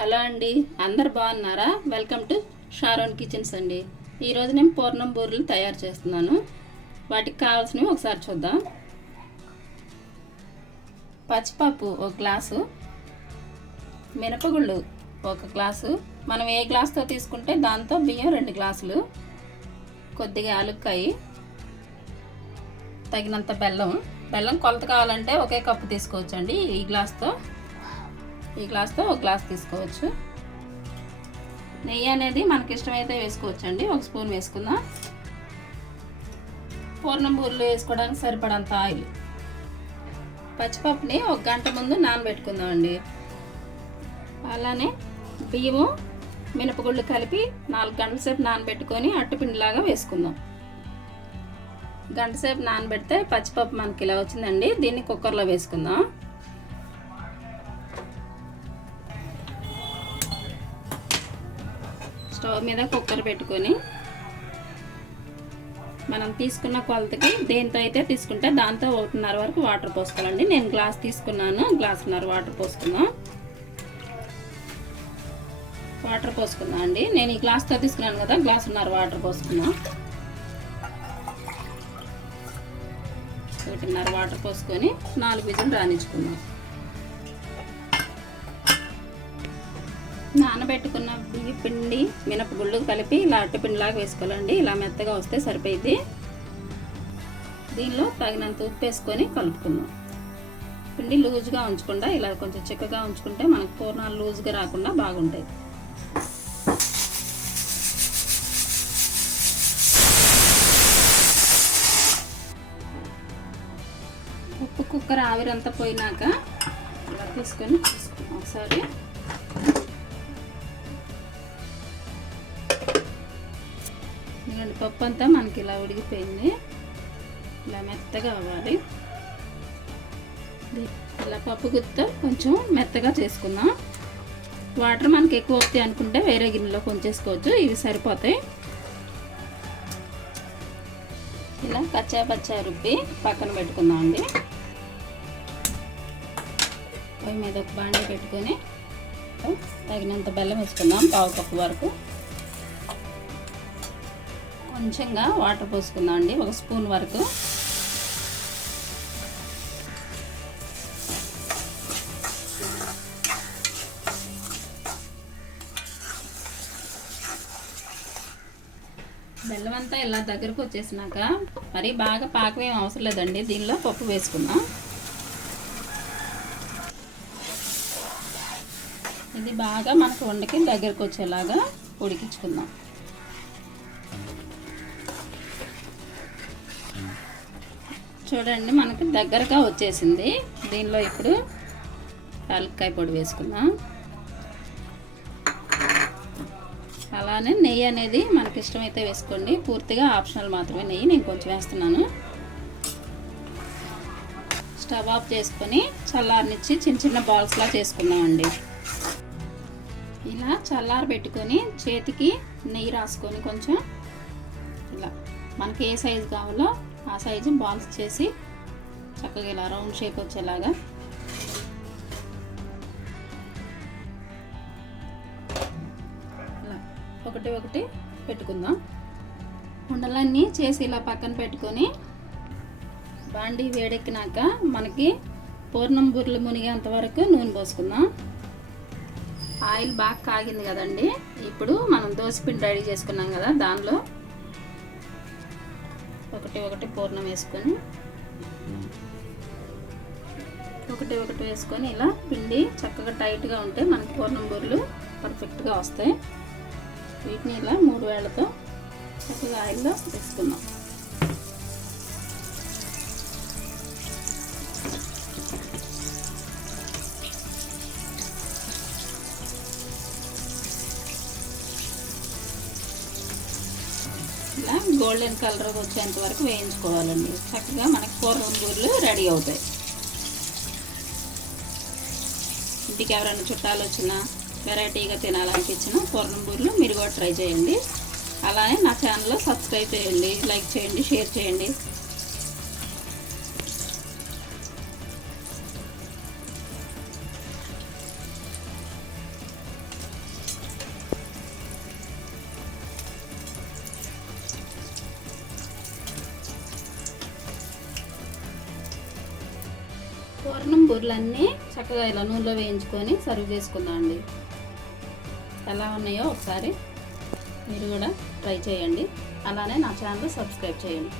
Hello అండి, అందరు బాగున్నారా? వెల్కమ్ టు షారోన్ కిచెన్స్ అండి. ఈరోజు నేను పూర్ణం బూరెలు తయారు చేస్తున్నాను. వాటికి కావాల్సినవి ఒకసారి చూద్దాం. పచ్చిపప్పు 1 గ్లాసు, మినపగుళ్ళు 1 గ్లాసు, మనం ఏ గ్లాస్తో తీసుకుంటే దాంతో బియ్యం 2 గ్లాసులు, కొద్దిగా యాలక్కాయ, తగినంత బెల్లం కొలత కావాలంటే ఒకే కప్పు తీసుకోవచ్చండి. ఈ గ్లాస్తో 1 గ్లాస్ తీసుకోవచ్చు. నెయ్యి అనేది మనకి ఇష్టమైతే వేసుకోవచ్చండి. 1 స్పూన్ వేసుకుందాం. పూర్ణం బూరెలు వేసుకోవడానికి సరిపడంత ఆయిల్. పచ్చిపప్పుని 1 గంట ముందు నానబెట్టుకుందాం అండి. అలానే బియ్యము మినపగుళ్ళు కలిపి 4 గంటల సేపు నానబెట్టుకొని అట్టుపిండిలాగా వేసుకుందాం. గంట సేపు నానబెడితే పచ్చిపప్పు మనకి ఇలా వచ్చిందండి. దీన్ని కుక్కర్లో వేసుకుందాం. స్టవ్ మీద కుక్కర్ పెట్టుకొని మనం తీసుకున్న కొలతకి దేంతో అయితే తీసుకుంటే దాంతో 1.5 వరకు వాటర్ పోసుకోవాలండి. నేను గ్లాస్ తీసుకున్నాను, 1.5 గ్లాస్ వాటర్ పోసుకుందాం. వాటర్ పోసుకుందాం అండి. నేను ఈ గ్లాస్తో తీసుకున్నాను కదా, 1.5 గ్లాస్ వాటర్ పోసుకుందాం. 1.5 వాటర్ పోసుకొని 4 విజిల్ రానిచ్చుకుందాం. నానబెట్టుకున్న బియ్య పిండి మినపగుళ్ళు కలిపి ఇలా అట్టుపిండిలాగా వేసుకోవాలండి. ఇలా మెత్తగా వస్తే సరిపోయింది. దీనిలో తగినంత ఉప్పు వేసుకొని కలుపుకుందాం. పిండి లూజ్గా ఉంచకుండా ఇలా కొంచెం చిక్కగా ఉంచుకుంటే మనకు పూర్ణాలు లూజ్గా రాకుండా బాగుంటాయి. ఉప్పు కుక్కర్ ఆవిరంతా పోయినాక ఇలా తీసుకొని ఒకసారి పప్పు అంతా మనకి ఇలా ఉడికిపోయింది. ఇలా మెత్తగా అవ్వాలి. ఇలా పప్పు గుత్తో కొంచెం మెత్తగా చేసుకుందాం. వాటర్ మనకి ఎక్కువ వస్తాయి అనుకుంటే వేరే గిన్నెలో కొంచేసుకోవచ్చు. ఇవి సరిపోతాయి. ఇలా కచ్చా రుబ్బి పక్కన పెట్టుకుందాం అండి. పొయ్యి మీద ఒక బాండీ పెట్టుకొని తగినంత బెల్లం వేసుకుందాం. 1/2 కప్పు వరకు. కొంచెంగా వాటర్ పోసుకుందాం అండి, 1 స్పూన్ వరకు. బెల్లం అంతా ఇలా దగ్గరకు వచ్చేసినాక మరి బాగా పాకం ఏం అవసరం లేదండి. దీనిలో పప్పు వేసుకుందాం. ఇది బాగా మనకు వండకి దగ్గరకు వచ్చేలాగా ఉడికించుకుందాం. చూడండి, మనకి దగ్గరగా వచ్చేసింది. దీనిలో ఇప్పుడు యాలక్కాయ పొడి వేసుకుందాం. అలానే నెయ్యి అనేది మనకి ఇష్టమైతే వేసుకోండి. పూర్తిగా ఆప్షనల్ మాత్రమే నెయ్యి. నేను కొంచెం వేస్తున్నాను. స్టవ్ ఆఫ్ చేసుకొని చల్లారనిచ్చి చిన్న బాల్స్లా చేసుకుందామండి. ఇలా చల్లార పెట్టుకొని చేతికి నెయ్యి రాసుకొని కొంచెం ఇలా మనకి ఏ సైజు కావాలో ఆ సైజు బాల్స్ చేసి చక్కగా ఇలా రౌండ్ షేప్ వచ్చేలాగా ఇలా ఒకటి పెట్టుకుందాం. ఉండలన్నీ చేసి ఇలా పక్కన పెట్టుకొని బాండీ వేడెక్కినాక మనకి పూర్ణం బూరెలు మునిగేంత వరకు నూనె పోసుకుందాం. ఆయిల్ బాగా కాగింది కదండి. ఇప్పుడు మనం దోసపిండి రెడీ చేసుకున్నాం కదా, దానిలో ఒకటి పూర్ణం వేసుకొని ఒకటి వేసుకొని ఇలా పిండి చక్కగా టైట్గా ఉంటే మనకి పూర్ణం బూరెలు పర్ఫెక్ట్గా వస్తాయి. వీటిని ఇలా 3 వేళ్ళతో చక్కగా ఆయిల్లో వేసుకుందాం. ఇలా గోల్డెన్ కలర్ వచ్చేంత వరకు వేయించుకోవాలండి. చక్కగా మనకి పూర్ణం బూరెలు రెడీ అవుతాయి. ఇంటికి ఎవరైనా చుట్టాలు వచ్చినా వెరైటీగా తినాలనిపించిన పూర్ణం బూరెలు మీరు కూడా ట్రై చేయండి. అలానే నా ఛానల్లో సబ్స్క్రైబ్ చేయండి, లైక్ చేయండి, షేర్ చేయండి. పూర్ణం బూరెలన్నీ చక్కగా ఇలా నూనెలో వేయించుకొని సర్వ్ చేసుకుందాం అండి. ఎలా ఉన్నాయో ఒకసారి మీరు కూడా ట్రై చేయండి. అలానే నా ఛానల్ సబ్స్క్రైబ్ చేయండి.